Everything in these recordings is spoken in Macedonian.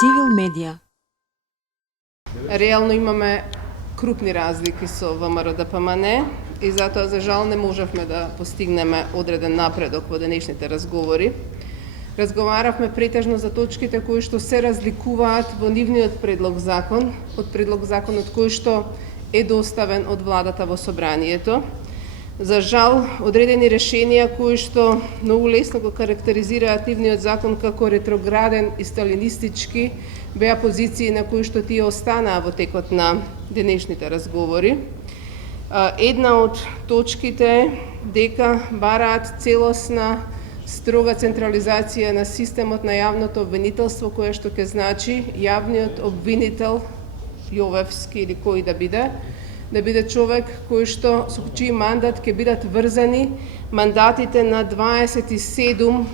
Цивил медија. Реално имаме крупни разлики со ВМРО-ДПМН и затоа за жал не можевме да постигнеме одреден напредок во денешните разговори. Разговаравме претежно за точките кои што се разликуваат во нивниот предлог закон, од предлог законот кој што е доставен од владата во собранието. За жал, одредени решенија кои што многу лесно го карактеризираат нивниот закон како ретрограден и сталинистички, беа позиции на кои што тие останаа во текот на денешните разговори. Една од точките е дека бараат целосна, строга централизација на системот на јавното обвинителство, кое што ќе значи јавниот обвинител, Јовевски или кој да биде човек кој што со чиј мандат ќе бидат врзани мандатите на 27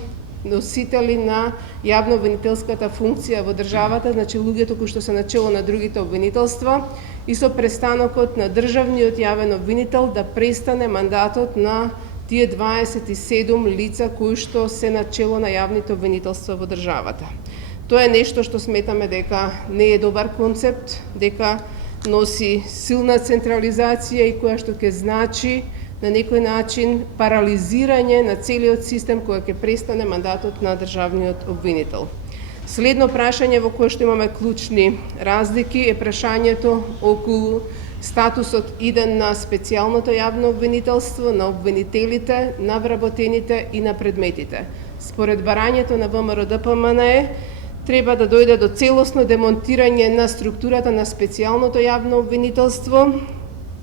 носители на јавно-обвинителската функција во државата, значи луѓето кои што се начело на другите обвинителства, и со престанокот на државниот јавен обвинител да престане мандатот на тие 27 лица кои што се начело на јавните обвинителства во државата. Тоа е нешто што сметаме дека не е добар концепт, дека носи силна централизација и која што ќе значи на некој начин парализирање на целиот систем кој ќе престане мандатот на државниот обвинител. Следно прашање во кое што имаме клучни разлики е прашањето околу статусот иден на специјалното јавно обвинителство, на обвинителите, на вработените и на предметите. Според барањето на ВМРО-ДПМН треба да дојде до целосно демонтирање на структурата на специјалното јавно обвинителство,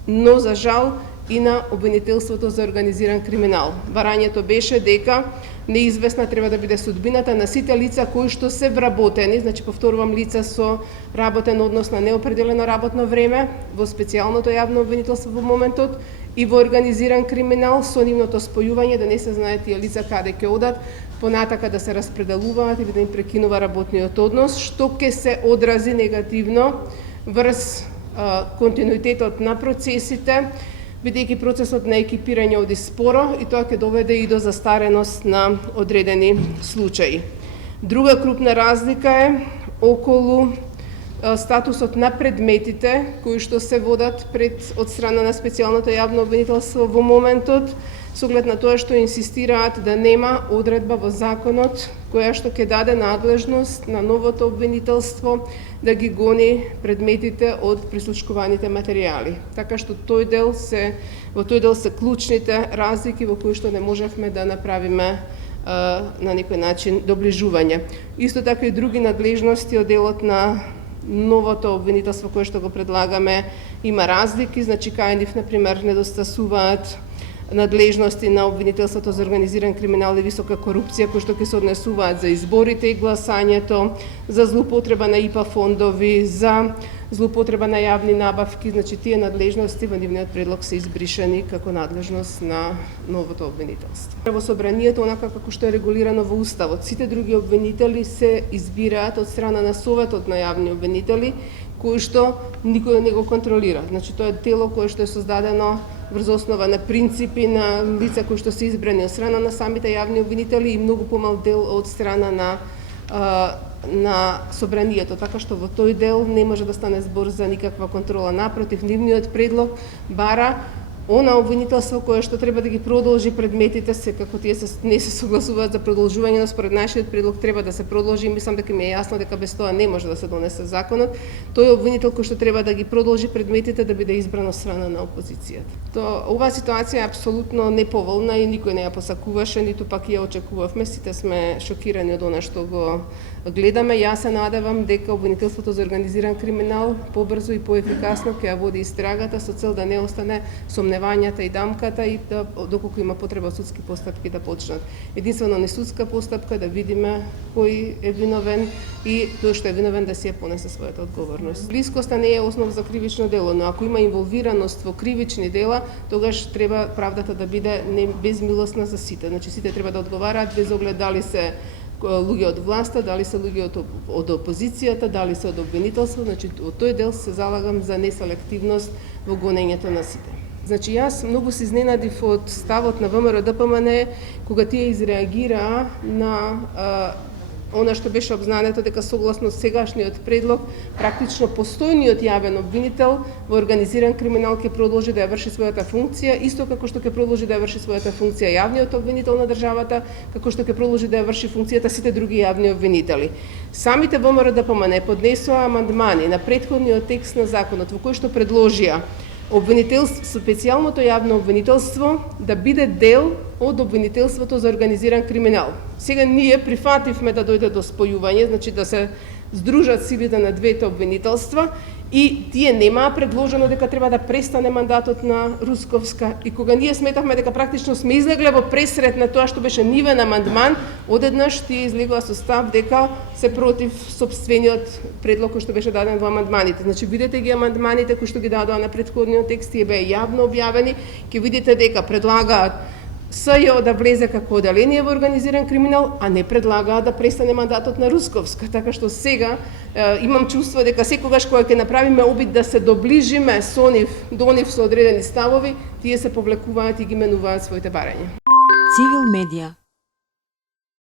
но за жал и на обвинителството за организиран криминал. Барањето беше дека неизвестна треба да биде судбината на сите лица кои што се вработени, значи повторувам, лица со работен однос на неопределено работно време во специјалното јавно обвинителство во моментот и во организиран криминал, со нивното спојување да не се знае тие лица каде ќе одат, понатака да се распределуваат или да им прекинува работниот однос, што ќе се одрази негативно врз континуитетот на процесите, бидејќи процесот на екипирање оди споро и тоа ќе доведе и до застареност на одредени случаи. Друга крупна разлика е околу статусот на предметите кои што се водат од страна на специјалното јавно обвинителство во моментот, со оглед на тоа што инсистираат да нема одредба во законот која што ќе даде надлежност на новото обвинителство да ги гони предметите од прислушкуваните материјали. Така што во тој дел се клучните разлики во кои што не можевме да направиме на некој начин доближување. Исто така и други надлежности од делот на новото обвинителство кое што го предлагаме има разлики, значи кај нив например недостасуваат надлежности на обвинителството за организиран криминал и висока корупција кои што ќе се однесуваат за изборите и гласањето, за злоупотреба на ИПА фондови, за злоупотреба на јавни набавки, значи тие надлежности во нивниот предлог се избришани како надлежност на новото обвинителство. Во собранието, онака како што е регулирано во Уставот, сите други обвинители се избираат од страна на Советот на јавни обвинители, кој што никој не го контролира. Значи тоа е тело кое што е создадено врз основа на принципи на лица кои што се избрани од страна на самите јавни обвинители и многу помал дел од страна на собранието, така што во тој дел не може да стане збор за никаква контрола. Напротив, нивниот предлог бара она обвинителство кое што треба да ги продолжи предметите, секако тие не се согласуваат за продолжување, но според нашиот предлог треба да се продолжи. Мислам дека ми е јасно дека без тоа не може да се донесе законот. Тој обвинител кој што треба да ги продолжи предметите да биде избран од страна на опозицијата. Оваа ситуација е апсолутно неповолна и никој не ја посакуваше, ниту пак ја очекувавме. Сите сме шокирани од она што го гледаме. Јас се надевам дека обвинителството за организиран криминал побрзо и поефикасно ќе ја води истрагата со цел да не остане сомневањата и дамката и да, доколку има потреба судски постапки да почнат. Единствено не судска постапка да видиме кој е виновен и тој што е виновен да си ја понесе својата одговорност. Блискоста не е основ за кривично дело, но ако има инволвираност во кривични дела, тогаш треба правдата да биде безмилосна за сите. Значи сите треба да одговараат без оглед дали се луѓе од власта, дали се луѓе од опозицијата, дали се од обвинителство, значи од тој дел се залагам за неселективност во гонењето на сите. Значи јас многу се изненадив од ставот на ВМРО-ДПМН кога тие изреагираа на она што беше обзнането дека согласно сегашниот предлог, практично постојниот јавен обвинител во организиран криминал ќе продолжи да ја врши својата функција, исто како што ќе продолжи да ја врши својата функција јавниот обвинител на државата, како што ќе продолжи да ја врши функцијата сите други јавни обвинители. Самите ВМРО-ДПМН поднесоа амандмани на претходниот текст на законот во кој што предложија специјалното јавно обвинителство да биде дел од обвинителството за организиран криминал. Сега ние прифативме да дојде до спојување, значи да се здружат силите на двете обвинителства и тие немаа предложено дека треба да престане мандатот на Русковска. И кога ние сметавме дека практично сме излегле во пресред на тоа што беше нивен амандман, одеднаш тие излегоа со став дека се против сопствениот предлог кој што беше даден во амандманите. Значи видете ги амандманите кои што ги дадоа на претходниот текст, тие беа јавно објавени, ќе видите дека предлагаат СЈО да влезе како оделение во организиран криминал, а не предлагаат да престане мандатот на Русковска. Така што сега имам чувство дека секогаш кога ќе направиме обид да се доближиме до нив со одредени ставови, тие се повлекуваат и ги менуваат своите барања. Цивил медија